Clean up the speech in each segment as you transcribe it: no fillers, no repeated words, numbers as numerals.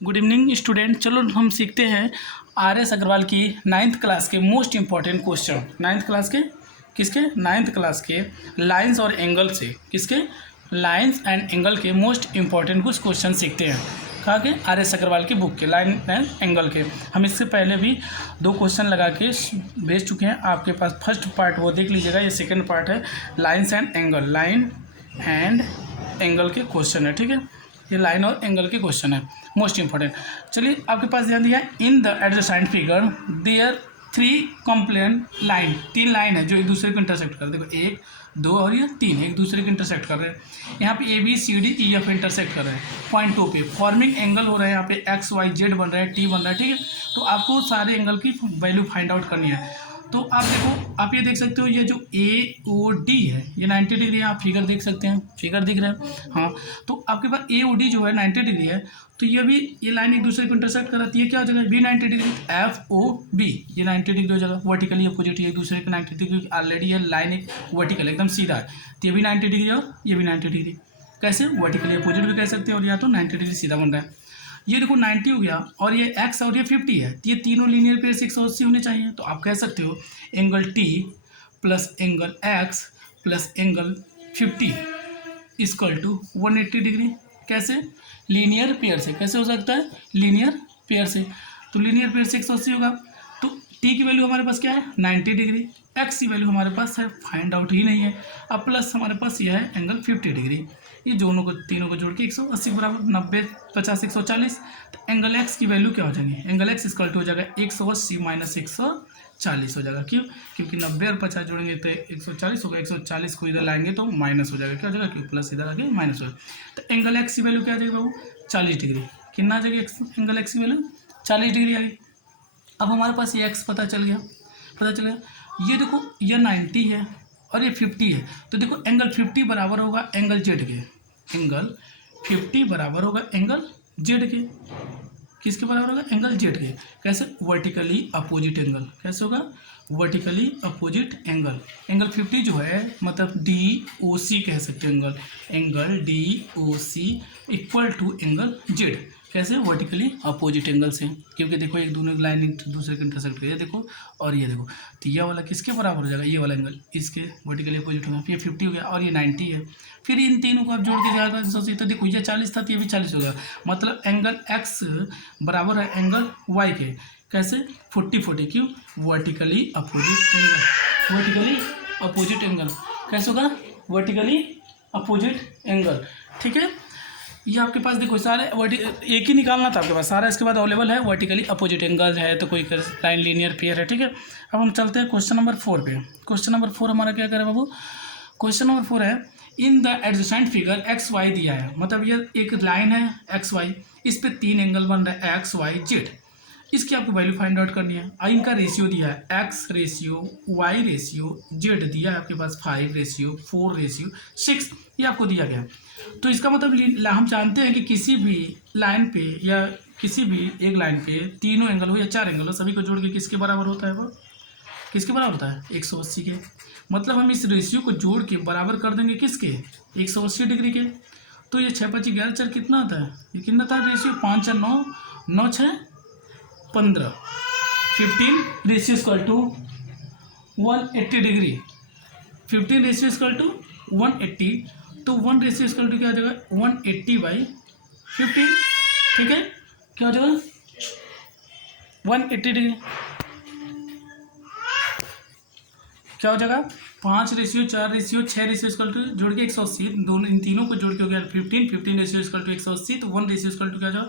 Good evening student. चलो हम सीखते हैं आर.एस. अग्रवाल की 9th क्लास के most important question. 9th class के किसके 9th क्लास के लाइंस और एंगल से किसके लाइंस एंड एंगल के मोस्ट इम्पॉर्टेंट कुछ क्वेश्चन सीखते हैं। कहा के आर.एस. अग्रवाल के बुक के लाइन एंड एंगल के। हम इससे पहले भी 2 क्वेश्चन लगा के भेज चुके हैं आपके पास। फर्स्ट पार्ट वो देख लीजिएगा, ये सेकेंड पार्ट है lines and angle. Line and angle के क्वेश्चन है, ठीक है। ये लाइन और एंगल के क्वेश्चन है मोस्ट इंपॉर्टेंट। चलिए आपके पास ध्यान दिया, in the adjacent figure there 3 complaint line, 3 line है जो एक दूसरे को इंटरसेक्ट कर, देखो 1 2 और ये 3 एक दूसरे को इंटरसेक्ट कर रहे हैं। यहाँ पे ABCDEF इंटरसेक्ट कर रहे हैं पॉइंट 2 पे। फॉर्मिंग एंगल हो रहा है यहाँ पे XYZ बन रहा है, T बन रहा है, ठीक है। तो आपको सारे एंगल की वैल्यू फाइंड आउट करनी है। तो आप देखो, आप ये देख सकते हो, ये जो AOD है ये 90 डिग्री है। आप फिगर देख सकते हैं, फिगर दिख रहा है, हाँ। तो आपके पास AOD जो है 90 डिग्री है, तो ये भी ये लाइन एक दूसरे को इंटरसेक्ट कराती है। क्या हो जाएगा भी 90 डिग्री, FOB ये 90 डिग्री हो जाएगा। वर्टिकली अपोजिट, एक दूसरे को 90 डिग्री ऑलरेडी है, लाइन एक वर्टिकल एकदम सीधा है, तो ये भी 90 डिग्री और ये भी 90 डिग्री। कैसे वर्टिकली अपोजिट भी कह सकते हैं, और या तो 90 डिग्री सीधा बन रहा है। ये देखो 90 हो गया, और ये x और ये 50 है, तो ये तीनों लीनियर पेयर से 180 होने चाहिए। तो आप कह सकते हो angle T plus angle x plus angle 50 equal to 180 degree. कैसे लीनियर पेयर से, कैसे हो सकता है लीनियर पेयर से। तो लीनियर पेयर से 180 होगा, तो t की वैल्यू हमारे पास क्या है 90 डिग्री, x की वैल्यू हमारे पास है फाइंड आउट ही नहीं है। अब प्लस हमारे पास यह है एंगल 50 डिग्री। ये दोनों को तीनों को जोड़ के 180 बराबर 90 50 140। तो एंगल x की वैल्यू क्या हो जाएगी, एंगल x इक्वल टू हो जाएगा 180 माइनस 140 हो जाएगा। क्यों, क्योंकि 90 और 50 जोड़ेंगे तो 140 होगा, 140 को इधर लाएंगे तो माइनस हो जाएगा। क्या हो जाएगा, क्यों प्लस इधर आगे माइनस हो जाएगा। तो एंगल x की वैल्यू क्या आ जाएगी बाबू 40 डिग्री। कितना आ जाएगी एंगल x की वैल्यू 40 डिग्री आ गई। अब हमारे पास ये x पता चल गया। ये देखो ये 90 है और ये 50 है, तो देखो एंगल 50 बराबर होगा एंगल z के। एंगल 50 बराबर होगा एंगल z के। किसके बराबर होगा, एंगल z के। कैसे वर्टिकली अपोजिट एंगल, कैसे होगा वर्टिकली अपोजिट एंगल। एंगल 50 जो है मतलब DOC कह सकते हैं, angle DOC equal to angle z। कैसे वर्टिकली अपोजिट एंगल से, क्योंकि देखो एक दोनों लाइन एक दूसरे को इंटरसेक्ट कर, ये देखो और ये देखो, तो ये वाला किसके बराबर हो जाएगा, ये वाला एंगल इसके वर्टिकली अपोजिट होगा। ये 50 हो गया और ये 90 है। फिर इन तीनों को आप जोड़ के जाएगा तो देखो ये 40 था तो ये भी 40 हो गया। मतलब एंगल x बराबर है एंगल y के। कैसे 40 क्यों vertically opposite angle, vertically opposite angle. कैसे होगा वर्टिकली अपोजिट एंगल, ठीक है। ये आपके पास देखो सारे एक ही निकालना था आपके पास सारा, इसके बाद अवेलेबल है वर्टिकली अपोजिट एंगल है तो कोई लाइन लीनियर पेयर है, ठीक है। अब हम चलते हैं क्वेश्चन नंबर 4 पे। क्वेश्चन नंबर 4 हमारा क्या करे बाबू, क्वेश्चन नंबर 4 है इन द एडजेसेंट फिगर XY दिया है, मतलब ये एक लाइन है XY, इस पे 3 एंगल बन रहा है XYZ। इसकी आपको वैल्यू फाइंड आउट करनी है। इनका रेशियो दिया है x ratio y ratio z दिया है आपके पास 5 रेशियो 4 रेशियो 6, ये आपको दिया गया। तो इसका मतलब हम जानते हैं कि किसी भी लाइन पे या किसी भी एक लाइन पे तीनों एंगल हो या 4 एंगल हो, सभी को जोड़ के किसके बराबर होता है, वो किसके बराबर होता है 180 के। मतलब हम इस रेशियो को जोड़ के बराबर कर देंगे किसके 180 डिग्री के। तो ये 6 5 11 4 कितना होता है, ये कितना था ratio 5 4 9 9 6 15 15 ratio equal to 180 degree. 15 ratio equal to 180, तो 1 रेशियो इक्वल टू क्या हो जाएगा 180/15, ठीक है। क्या हो जाएगा 180 डिग्री, क्या हो जाएगा 5 ratio 4 ratio 6 ratio equal to जोड़ के 180, दोनों इन तीनों को जोड़ के हो गया 15 रेशियो इक्वल टू 180, तो 1 रेशियो इक्वल टू क्या हो जाएगा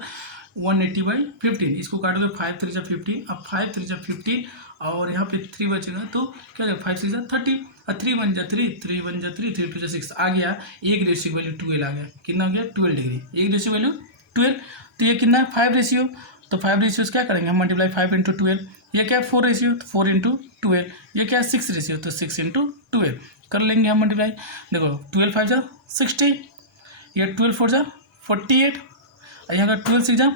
180/15। इसको काटोगे 5 3 जा 15, अब 5 3 जा 15 और यहाँ पे 3 बचेगा तो क्या हो जाएगा 5 6 जा 30 और 3 1 जा 3 3 1 जा 3 3 2 जा 6 आ गया। एक रेशियो वैल्यू 12 आ गया, कितना हो गया 12 डिग्री। एक रेशियो वैल्यू 12, तो ये कितना है 5 रेशियो, तो 5 रेशियोज क्या करेंगे हम मल्टीप्लाई 5 × 12। ये क्या है 4 रेशियो, तो 4 × 12। ये क्या है 6 रेशियो, तो 6 × 12 कर लेंगे हम मल्टीप्लाई। देखो 12 5 जा 60, ये 12 4 जा 48 और यहाँ का 12 6 जा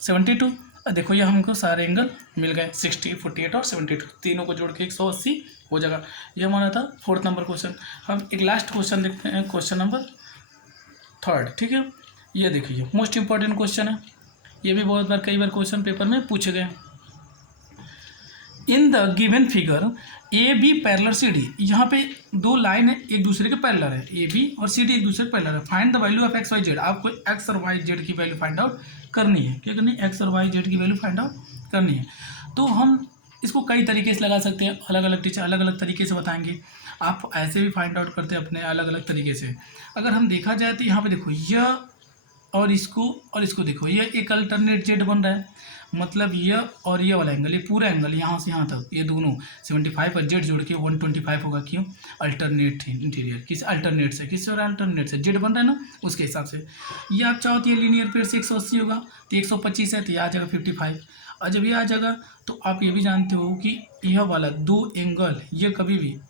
72। देखो ये हमको सारे एंगल मिल गए 60 48 और 72, तीनों को जोड़ के 180 हो जाएगा। ये हमारा था 4th नंबर क्वेश्चन। हम एक लास्ट क्वेश्चन देखते हैं, क्वेश्चन नंबर 3rd, ठीक है। ये देखिए मोस्ट इंपॉर्टेंट क्वेश्चन है। ये भी बहुत बार कई बार क्वेश्चन पेपर में पूछे गए। In the given figure A B parallel C D, यहाँ पे दो लाइन है एक दूसरे के पैरेलल है, ए बी और सी डी एक दूसरे के पैरेलल है। Find the value of x y z, आपको एक्स और वाई जेड की वैल्यू फाइंड आउट करनी है। क्या करनी है? एक्स और वाई जेड की वैल्यू फाइंड आउट करनी है। तो हम इसको कई तरीके से लगा सकते हैं, अलग अलग टीचर अलग अलग तरीके से बताएंगे। आप ऐसे भी फाइंड आउट करते हैं अपने अलग अलग तरीके से। अगर हम देखा जाए तो यहाँ पे देखो यह और इसको देखो, यह एक अल्टरनेट जेड बन रहा है, मतलब यह और ये वाला एंगल, ये पूरा एंगल यहाँ से यहाँ तक, ये दोनों 75 और जेड जोड़ के 125 होगा। क्यों? अल्टरनेट थी इंटीरियर, किस अल्टरनेट से, किस और अल्टरनेट से जेड बन रहा है ना, उसके हिसाब से। ये आप चाहो तो ये लीनियर पेयर से 180 होगा, तो 125 है तो ये आ जाएगा 55। और जब ये आ जाएगा तो आप ये भी जानते हो कि यह वाला दो एंगल ये कभी भी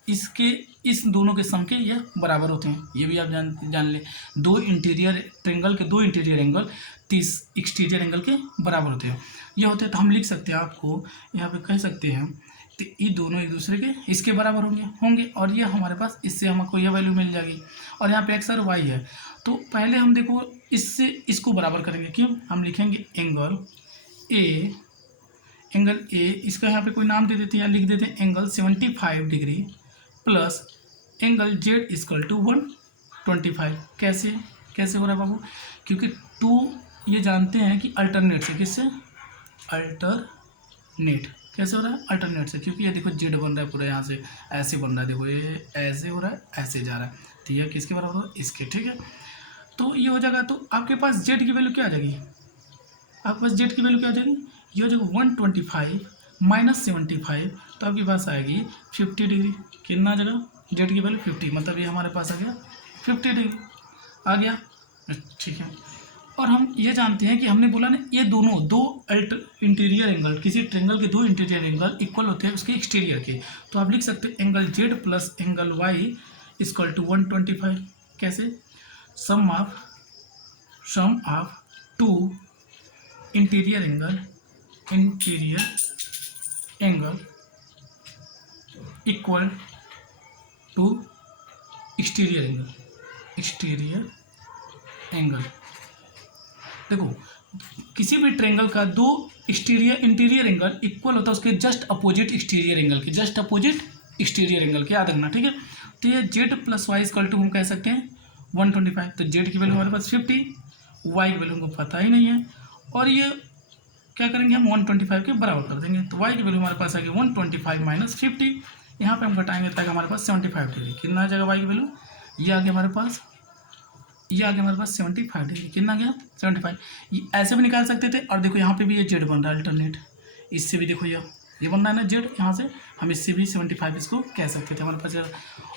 इस दोनों के सम के ये बराबर होते हैं। ये भी आप जान ले, दो इंटीरियर ट्रेंगल के दो इंटीरियर एंगल 30 एक्सटीरियर एंगल के बराबर होते हैं। ये होते हैं तो हम लिख सकते हैं, आपको यहाँ पे कह सकते हैं तो ये दोनों एक दूसरे के इसके बराबर होंगे और ये हमारे पास इससे हमको यह वैल्यू मिल जाएगी। और यहाँ पे एक्स और वाई है, तो पहले हम देखो इससे इसको बराबर करेंगे। क्यों? हम लिखेंगे एंगल ए, इसका यहाँ पे कोई नाम दे देते हैं या लिख देते हैं angle 75 degree plus angle z equal to 125। कैसे हो रहा है बाबू? क्योंकि टू ये जानते हैं कि अल्टरनेट से, किससे? अल्टरनेट। कैसे हो रहा है? अल्टरनेट से, क्योंकि ये देखो जेड बन रहा है पूरा यहाँ से ऐसे बन रहा है, देखो ये ऐसे हो रहा है ऐसे जा रहा है, तो यह किसके बराबर होगा? इसके। ठीक है, तो ये हो जाएगा। तो आपके पास जेड की वैल्यू क्या आ जाएगी? आपके पास जेड की वैल्यू क्या आ जाएगी? ये हो जाएगा 125 माइनस 75, तो आपके पास आएगी 50 डिग्री। कितना आ जाएगा? जेड की वैल्यू 50, मतलब ये हमारे पास आ गया 50 डिग्री आ गया। ठीक है, और हम ये जानते हैं कि हमने बोला ना ये दोनों दो इंटीरियर एंगल, किसी ट्रेंगल के दो इंटीरियर एंगल इक्वल होते हैं उसके एक्सटीरियर के। तो आप लिख सकते हैं angle Z plus angle Y equal to 125। कैसे? Sum of two interior angle equal to exterior angle. देखो किसी भी ट्रेंगल का दो इंटीरियर एंगल इक्वल होता है उसके जस्ट अपोजिट एक्सटीरियर एंगल के, याद रखना। ठीक है, तो ये z plus y equal to हम कह सकते हैं 125। तो जेड की वैल्यू हमारे पास 50, वाई की वैल्यू हमको पता ही नहीं है, और ये क्या करेंगे हम 125 के बराबर कर देंगे। तो y की वैल्यू हमारे पास आ गई 125 माइनस 50, यहाँ पे हम घटाएंगे तक हमारे पास 75 डिग्री। कितना आ जाएगा y की वैल्यू? ये आ गया हमारे पास 75 डिग्री। कितना गया? 75। ये ऐसे भी निकाल सकते थे, और देखो यहाँ पे भी ये जेड बन रहा है अल्टरनेट, इससे भी देखो ये बन रहा है ना जेड, यहाँ से हम इससे भी 75 इसको कह सकते थे हमारे पास।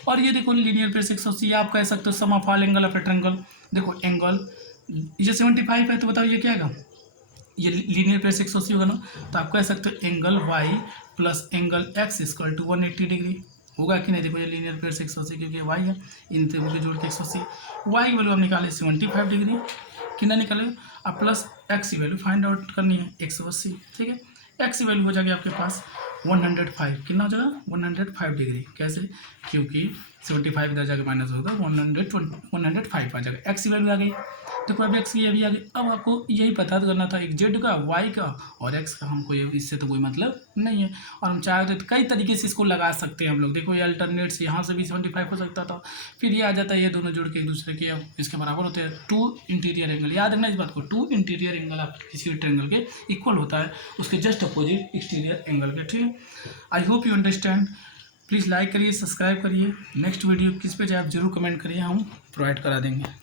और ये देखो लीनियर पेयर से 180, आप कह सकते हो sum of all angle of a triangle. देखो एंगल ये 75 है, तो बताओ ये क्या आएगा? ये लीनियर पेयर से 180 होगा ना, तो आप कह सकते हो angle y plus angle x equal to 180 degree होगा कि नहीं? देखो ये लीनियर पेयर से 180 क्योंकि वाई है, इन तीनों के जोड़ के 180। वाई की वैल्यू हम निकाले 75 डिग्री, कितना निकाले? अब प्लस एक्स की वैल्यू फाइंड आउट करनी है 180। ठीक है, एक्स की वैल्यू हो जाएगी आपके पास 105। कितना हो जाएगा? 105 डिग्री। कैसे? क्योंकि 75 इधर जाके माइनस होगा 105 आ जाएगा। एक्स की वैल्यू आ गई, देखो अब एक्स की अभी आ गई। अब आपको यही पता करना था एक जेड का, वाई का और एक्स का, हमको ये इससे तो कोई मतलब नहीं है। और हम चाहे तो कई तरीके से इसको लगा सकते हैं हम लोग। देखो ये अल्टरनेट से यहाँ से भी 75 हो सकता था, फिर ये आ जाता है ये दोनों जोड़ के एक दूसरे के इसके बराबर होते हैं। टू इंटीरियर एंगल, याद रखना इस बात को, टू इंटीरियर एंगल आप किसी भी ट्रायंगल के इक्वल होता है उसके जस्ट अपोजिट एक्सटीरियर एंगल के। ठीक है, I hope you understand. Please like करिए, सब्सक्राइब करिए। नेक्स्ट वीडियो किस पे जाए आप जरूर कमेंट करिए, हम प्रोवाइड करा देंगे।